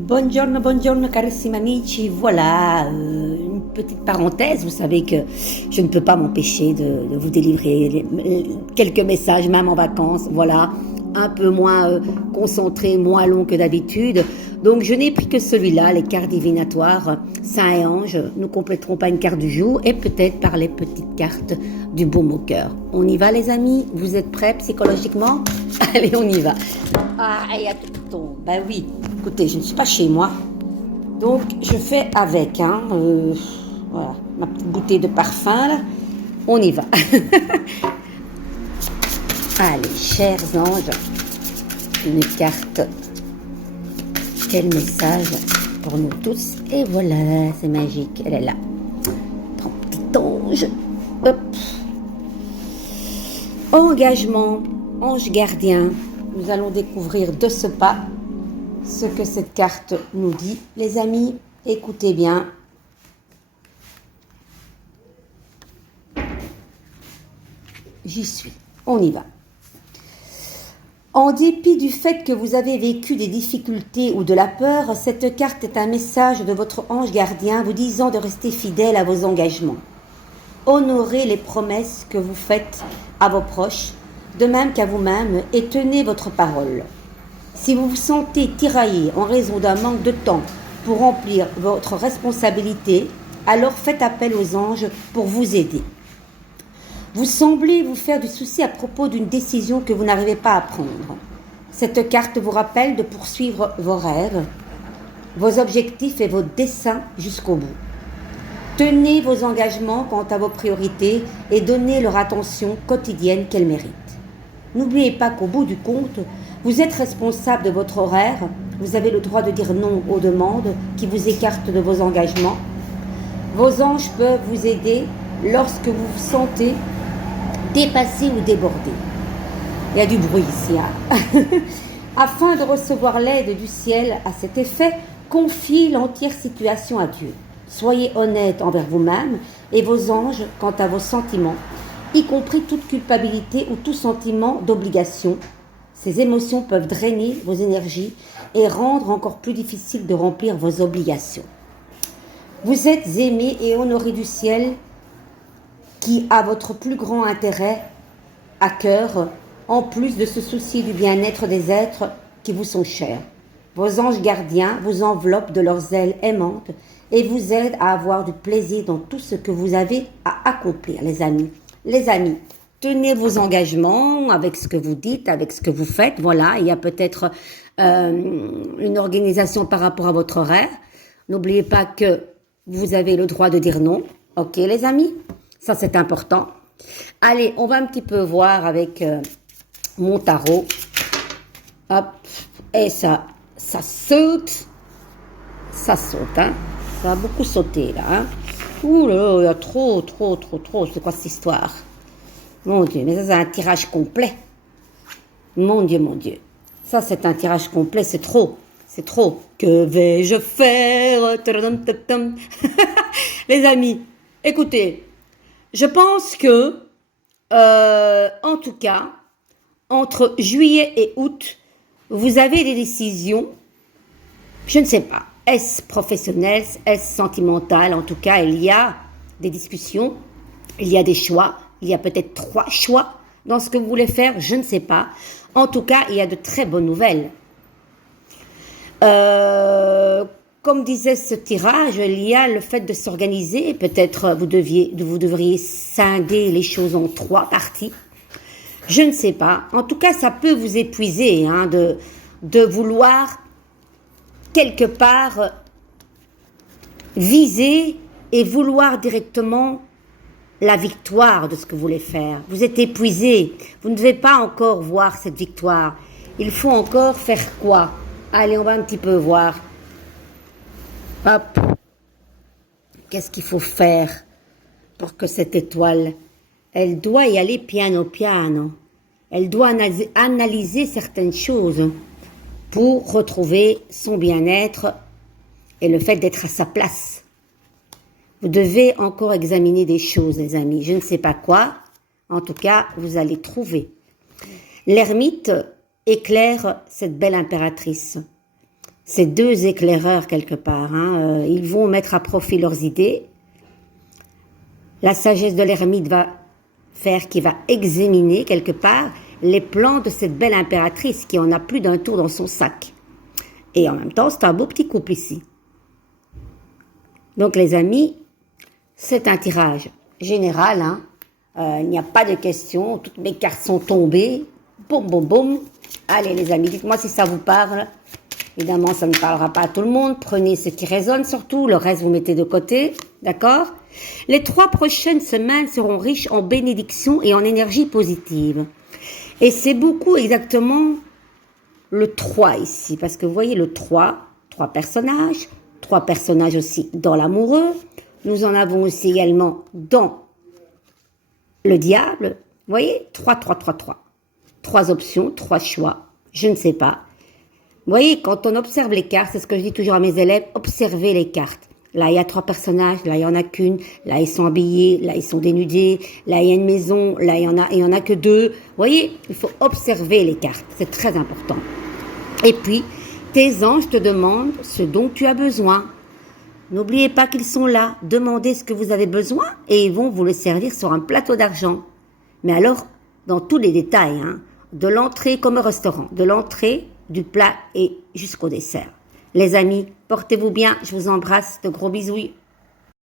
Buongiorno carissimi amici, voilà, une petite parenthèse, vous savez que je ne peux pas m'empêcher de vous délivrer quelques messages, même en vacances, voilà, un peu moins concentré, moins long que d'habitude, donc je n'ai pris que celui-là, les cartes divinatoires, Saint et Ange, nous compléterons pas une carte du jour, et peut-être par les petites cartes du baume au cœur. On y va les amis, vous êtes prêts psychologiquement? Allez, on y va. Ah, il y a tout qui tombe, ben oui. Écoutez, je ne suis pas chez moi, donc je fais avec, voilà, ma petite bouteille de parfum, là, on y va. Allez, chers anges, une carte, quel message pour nous tous, et voilà, c'est magique, elle est là. Ton petit ange, hop. Engagement, ange gardien, nous allons découvrir de ce pas ce que cette carte nous dit. Les amis, écoutez bien. J'y suis. On y va. En dépit du fait que vous avez vécu des difficultés ou de la peur, cette carte est un message de votre ange gardien vous disant de rester fidèle à vos engagements. Honorez les promesses que vous faites à vos proches, de même qu'à vous-même, et tenez votre parole. Si vous vous sentez tiraillé en raison d'un manque de temps pour remplir votre responsabilité, alors faites appel aux anges pour vous aider. Vous semblez vous faire du souci à propos d'une décision que vous n'arrivez pas à prendre. Cette carte vous rappelle de poursuivre vos rêves, vos objectifs et vos desseins jusqu'au bout. Tenez vos engagements quant à vos priorités et donnez leur attention quotidienne qu'elles méritent. N'oubliez pas qu'au bout du compte, vous êtes responsable de votre horaire, vous avez le droit de dire non aux demandes qui vous écartent de vos engagements. Vos anges peuvent vous aider lorsque vous vous sentez dépassé ou débordé. Il y a du bruit ici. Afin de recevoir l'aide du ciel à cet effet, confiez l'entière situation à Dieu. Soyez honnête envers vous-même et vos anges quant à vos sentiments, y compris toute culpabilité ou tout sentiment d'obligation. Ces émotions peuvent drainer vos énergies et rendre encore plus difficile de remplir vos obligations. Vous êtes aimé et honoré du ciel qui a votre plus grand intérêt à cœur, en plus de se soucier du bien-être des êtres qui vous sont chers. Vos anges gardiens vous enveloppent de leurs ailes aimantes et vous aident à avoir du plaisir dans tout ce que vous avez à accomplir, les amis. Les amis, tenez vos engagements avec ce que vous dites, avec ce que vous faites. Voilà, il y a peut-être une organisation par rapport à votre horaire. N'oubliez pas que vous avez le droit de dire non. Ok, les amis, ça c'est important. Allez, on va un petit peu voir avec mon tarot. Hop, et ça saute. Ça saute, hein. Ça a beaucoup sauté, là, hein. Ouh là, il y a trop. C'est quoi cette histoire? Mon Dieu, mais ça c'est un tirage complet. Mon Dieu. Ça c'est un tirage complet, c'est trop. C'est trop. Que vais-je faire? Les amis, écoutez, je pense que, en tout cas, entre juillet et août, vous avez des décisions, je ne sais pas, est-ce professionnel, est-ce sentimental, en tout cas, il y a des discussions, il y a des choix, il y a peut-être 3 choix dans ce que vous voulez faire, je ne sais pas. En tout cas, il y a de très bonnes nouvelles. Comme disait ce tirage, il y a le fait de s'organiser, peut-être vous devriez scinder les choses en 3 parties. Je ne sais pas. En tout cas, ça peut vous épuiser de vouloir quelque part viser et vouloir directement la victoire de ce que vous voulez faire. Vous êtes épuisé. Vous ne devez pas encore voir cette victoire. Il faut encore faire quoi? Allez, on va un petit peu voir. Hop. Qu'est-ce qu'il faut faire pour que cette étoile, elle doit y aller piano piano. Elle doit analyser certaines choses pour retrouver son bien-être et le fait d'être à sa place. Vous devez encore examiner des choses, les amis. Je ne sais pas quoi. En tout cas, vous allez trouver. L'ermite éclaire cette belle impératrice. ces deux éclaireurs quelque part. Ils vont mettre à profit leurs idées. La sagesse de l'ermite va faire qu'il va examiner quelque part les plans de cette belle impératrice qui en a plus d'un tour dans son sac. Et en même temps, c'est un beau petit couple ici. Donc les amis, c'est un tirage général. Il n'y a pas de questions. Toutes mes cartes sont tombées. Boum, boum, boum. Allez les amis, dites-moi si ça vous parle. Évidemment, ça ne parlera pas à tout le monde. Prenez ce qui résonne surtout. Le reste, vous mettez de côté. D'accord? Les 3 prochaines semaines seront riches en bénédictions et en énergie positive. Et c'est beaucoup exactement le 3 ici. Parce que vous voyez le 3 personnages aussi dans l'amoureux. Nous en avons aussi également dans le diable. Vous voyez? 3. 3 options, 3 choix. Je ne sais pas. Vous voyez, quand on observe les cartes, c'est ce que je dis toujours à mes élèves, observez les cartes. Là, il y a 3 personnages, là, il n'y en a qu'une, là, ils sont habillés, là, ils sont dénudés, là, il y a une maison, là, il y en a que 2. Vous voyez, il faut observer les cartes, c'est très important. Et puis, tes anges te demandent ce dont tu as besoin. N'oubliez pas qu'ils sont là, demandez ce que vous avez besoin et ils vont vous le servir sur un plateau d'argent. Mais alors, dans tous les détails, de l'entrée comme au restaurant, de l'entrée, du plat et jusqu'au dessert. Les amis, portez-vous bien, je vous embrasse, de gros bisous.